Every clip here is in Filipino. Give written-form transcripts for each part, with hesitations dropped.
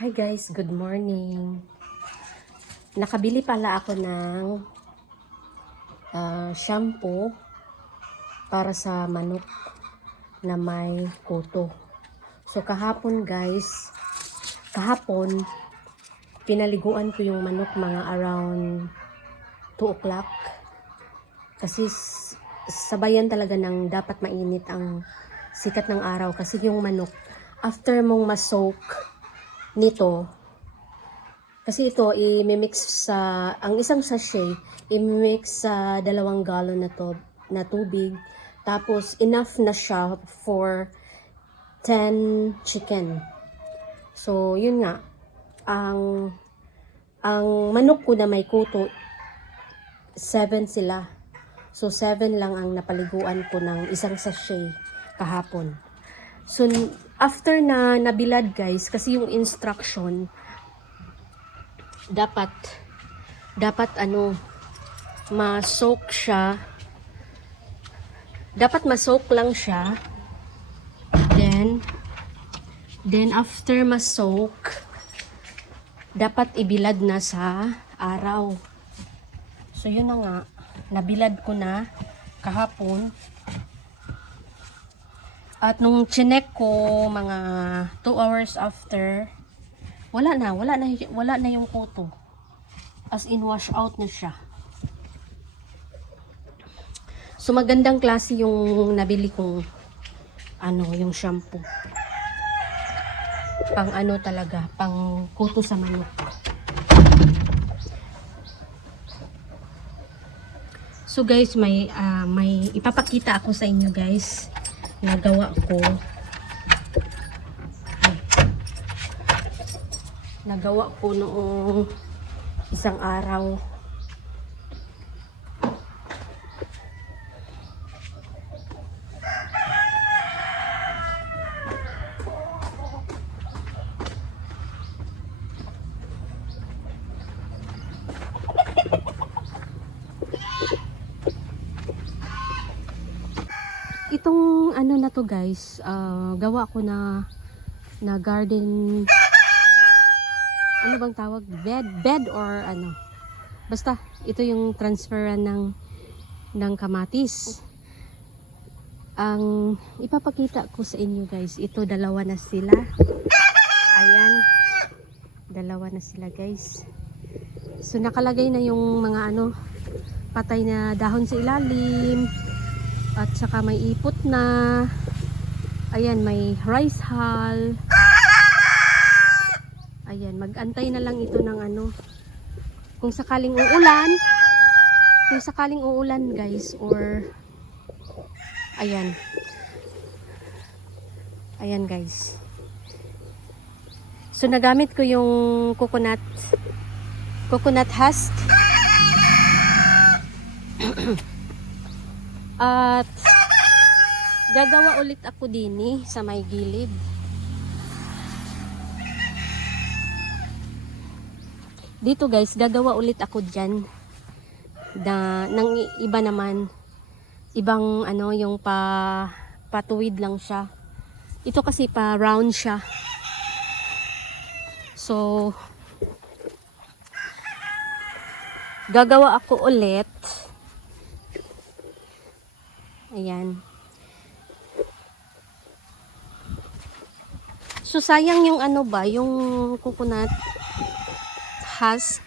Hi guys, good morning. Nakabili pala ako ng shampoo para sa manok na may kuto. So kahapon guys, pinaliguan ko yung manok mga around 2 o'clock. Kasi sabayan talaga ng dapat mainit ang sikat ng araw. Kasi yung manok, after mong ma-soak nito, kasi ito i-mix sa ang isang sachet, i-mix sa 2 galon na tubig, tapos enough na siya for 10 chicken. So yun nga, ang manok ko na may kuto 7 sila. So 7 lang ang napaliguan ko ng isang sachet kahapon. So after na nabilad guys, kasi yung instruction dapat ma-soak siya. Dapat ma-soak lang siya. Then after ma-soak, dapat ibilad na sa araw. So yun na nga, nabilad ko na kahapon. At nung chinek ko mga 2 hours after, wala na yung kuto. As in wash out na siya. So magandang klase yung nabili kong yung shampoo. Pang talaga, pang kuto sa manok. So guys, may ipapakita ako sa inyo guys na gawa ko. Nagawa ko noong isang araw. Itong na to guys, gawa ko na garden, ano bang tawag, bed or basta ito yung transferan ng kamatis. Ang ipapakita ko sa inyo guys, ito 2 na sila. Ayan, 2 na sila guys. So nakalagay na yung mga patay na dahon sa ilalim, at saka may ipot na. Ayan, may rice hull. Ayan, mag-antay na lang ito ng kung sakaling uulan guys, or ayan guys. So nagamit ko yung coconut husk. At gagawa ulit ako din sa may gilid. Dito guys, gagawa ulit ako dyan ng iba naman. Ibang yung patuwid lang siya. Ito kasi pa round siya. So gagawa ako ulit. Ayan. So sayang yung yung coconut husk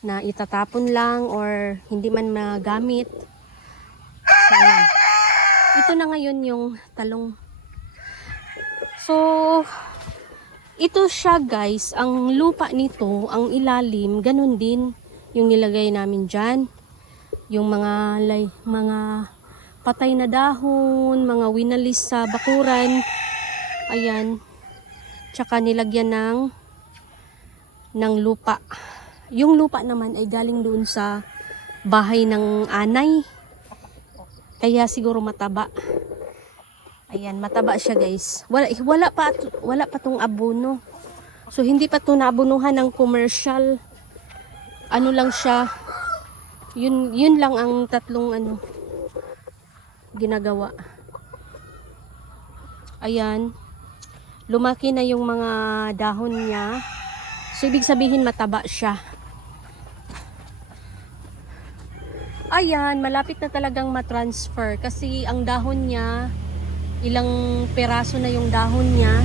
na itatapon lang or hindi man magamit. So ayan. Ito na ngayon yung talong. So ito siya guys, ang lupa nito, ang ilalim, ganun din yung nilagay namin dyan. Yung mga patay na dahon, mga winalis sa bakuran. Ayan. Tsaka nilagyan ng lupa. Yung lupa naman ay galing doon sa bahay ng anay. Kaya siguro mataba. Ayan, mataba siya guys. Wala pa tong abono. So hindi pa to naabunuhan ng commercial. Lang siya. Yun lang ang 3 ginagawa. Ayan. lumaki na yung mga dahon niya. So ibig sabihin mataba siya. Ayan, malapit na talagang matransfer kasi ang dahon niya, ilang peraso na yung dahon niya.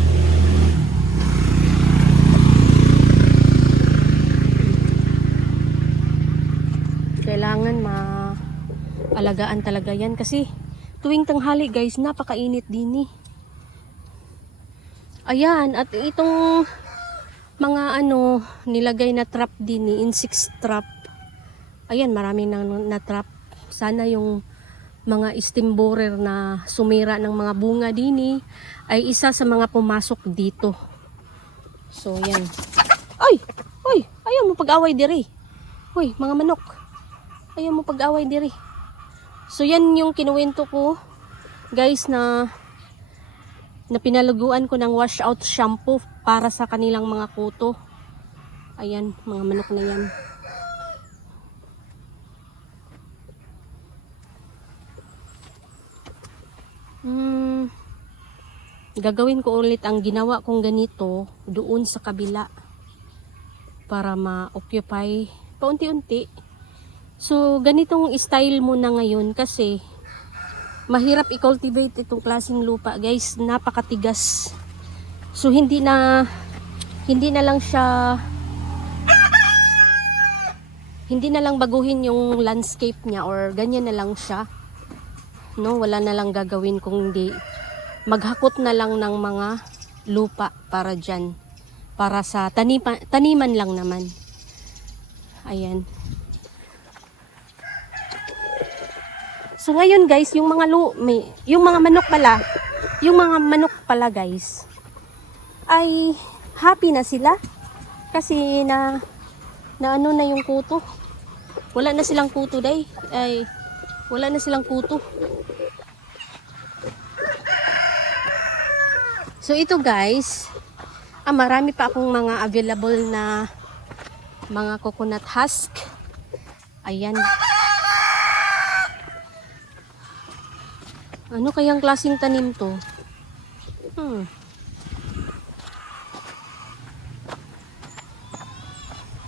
Kailangan maalagaan talaga yan kasi tuwing tanghali guys, napakainit din eh. Ayan, at itong mga nilagay na trap din eh, insect trap. Ayan, maraming na-trap. Sana yung mga steam borer na sumira ng mga bunga din ay isa sa mga pumasok dito. So, yan. Ay! Ay! Ayaw mo pag-away diri. Hoy, mga manok. Ayaw mo pag-away diri. So, yan yung kinuwento ko, guys, na pinalaguan ko ng wash out shampoo para sa kanilang mga kuto. Ayan, mga manok na yan. Gagawin ko ulit ang ginawa kong ganito doon sa kabila para ma-occupy paunti-unti. So ganitong style muna ngayon kasi mahirap i-cultivate itong klaseng lupa guys, napakatigas. So hindi na lang siya, hindi na lang baguhin yung landscape niya or ganyan na lang siya. No, wala na lang gagawin kung hindi maghakot na lang ng mga lupa para dyan. Para sa taniman lang naman. Ayan. So ngayon guys, yung mga manok pala guys ay happy na sila kasi na ano na yung kuto. Wala na silang kuto wala na silang kuto. So ito guys, marami pa akong mga available na mga coconut husk. Ayan. Ano kayang klaseng tanim to?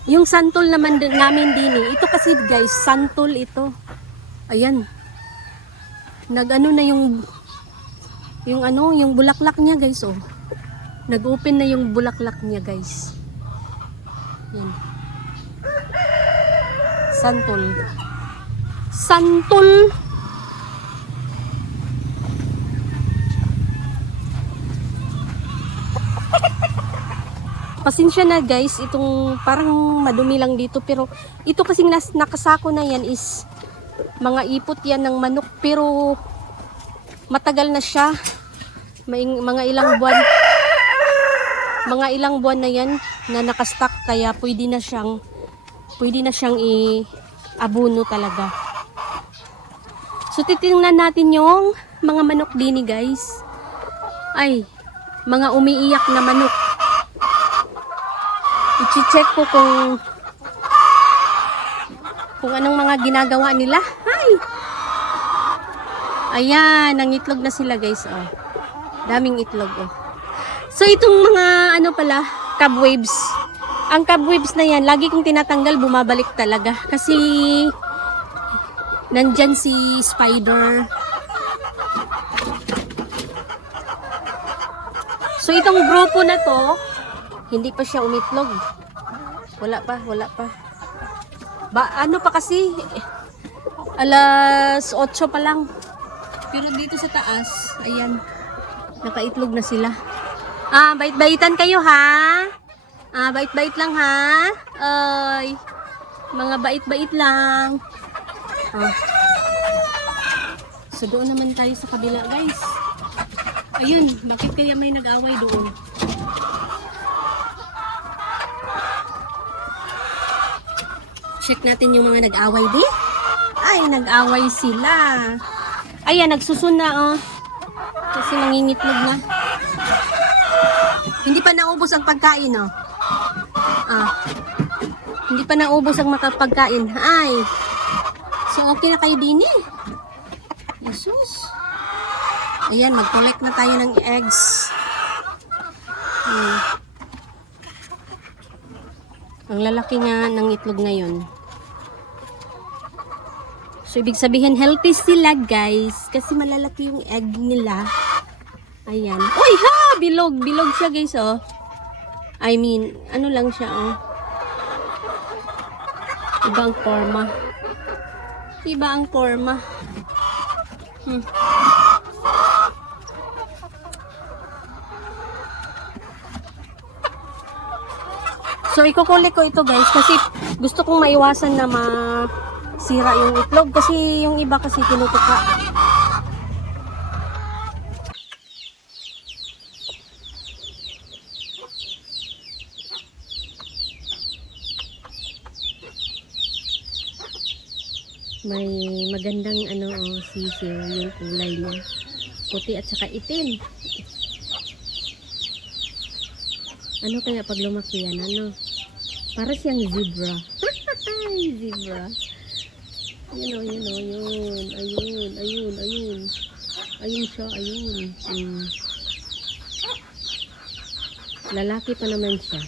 Yung santol naman namin din eh. Ito kasi guys, santol ito. Ayan. Nag-ano na yung bulaklak niya guys oh. Nag-open na yung bulaklak niya guys. Yan. Santol. Santol. Pasensya na guys, itong parang madumi lang dito pero ito kasing nakasako na yan is mga ipot yan ng manok pero matagal na siya. Mga ilang buwan na yan na nakastock kaya pwede na siyang i-abono talaga. So titingnan natin yung mga manok dini guys. Ay, mga umiiyak na manok. I-check ko kung anong mga ginagawa nila. Hi! Ayan, nangitlog na sila guys. Oh. Daming itlog. Oh. So itong mga cobwebs. Ang cobwebs na yan, lagi kong tinatanggal, bumabalik talaga. Kasi nandyan si spider. So itong grupo na to, hindi pa siya umitlog. Wala pa. Ano pa kasi, alas 8 pa lang. Pero dito sa taas, ayan, nakaitlog na sila. Bait-baitan kayo ha? Bait-bait lang ha? Ay, mga bait-bait lang. So doon naman tayo sa kabila guys. Ayun, bakit kaya may nag-away doon? Check natin yung mga nag-away di. Ay, nag-away sila. Ayan, nagsusun na oh. Kasi nangingitlog na. Hindi pa naubos ang pagkain oh. Hindi pa naubos ang makapagkain. Ay. So okay na kayo din eh. Jesus. Ayan, mag-collect na tayo ng eggs. Hmm. Ang lalaki nga ng itlog ngayon. So, ibig sabihin, healthy sila, guys. Kasi malalaki yung egg nila. Ayan. Uy, ha! Bilog. Bilog siya, guys, oh. I mean, ano lang siya, oh. Ibang forma. Iba ang forma. Hmm. So, ikukulik ko ito, guys, kasi gusto kong maiwasan na masira yung itlog. Kasi yung iba kasi tinutuka. May magandang sisiw yung kulay niya. Puti at saka itim. Ano kaya pag lumaki yan? Para siyang zebra. Zebra. Yun. Ayun. Ayun siya, ayun. Lalaki pa naman siya.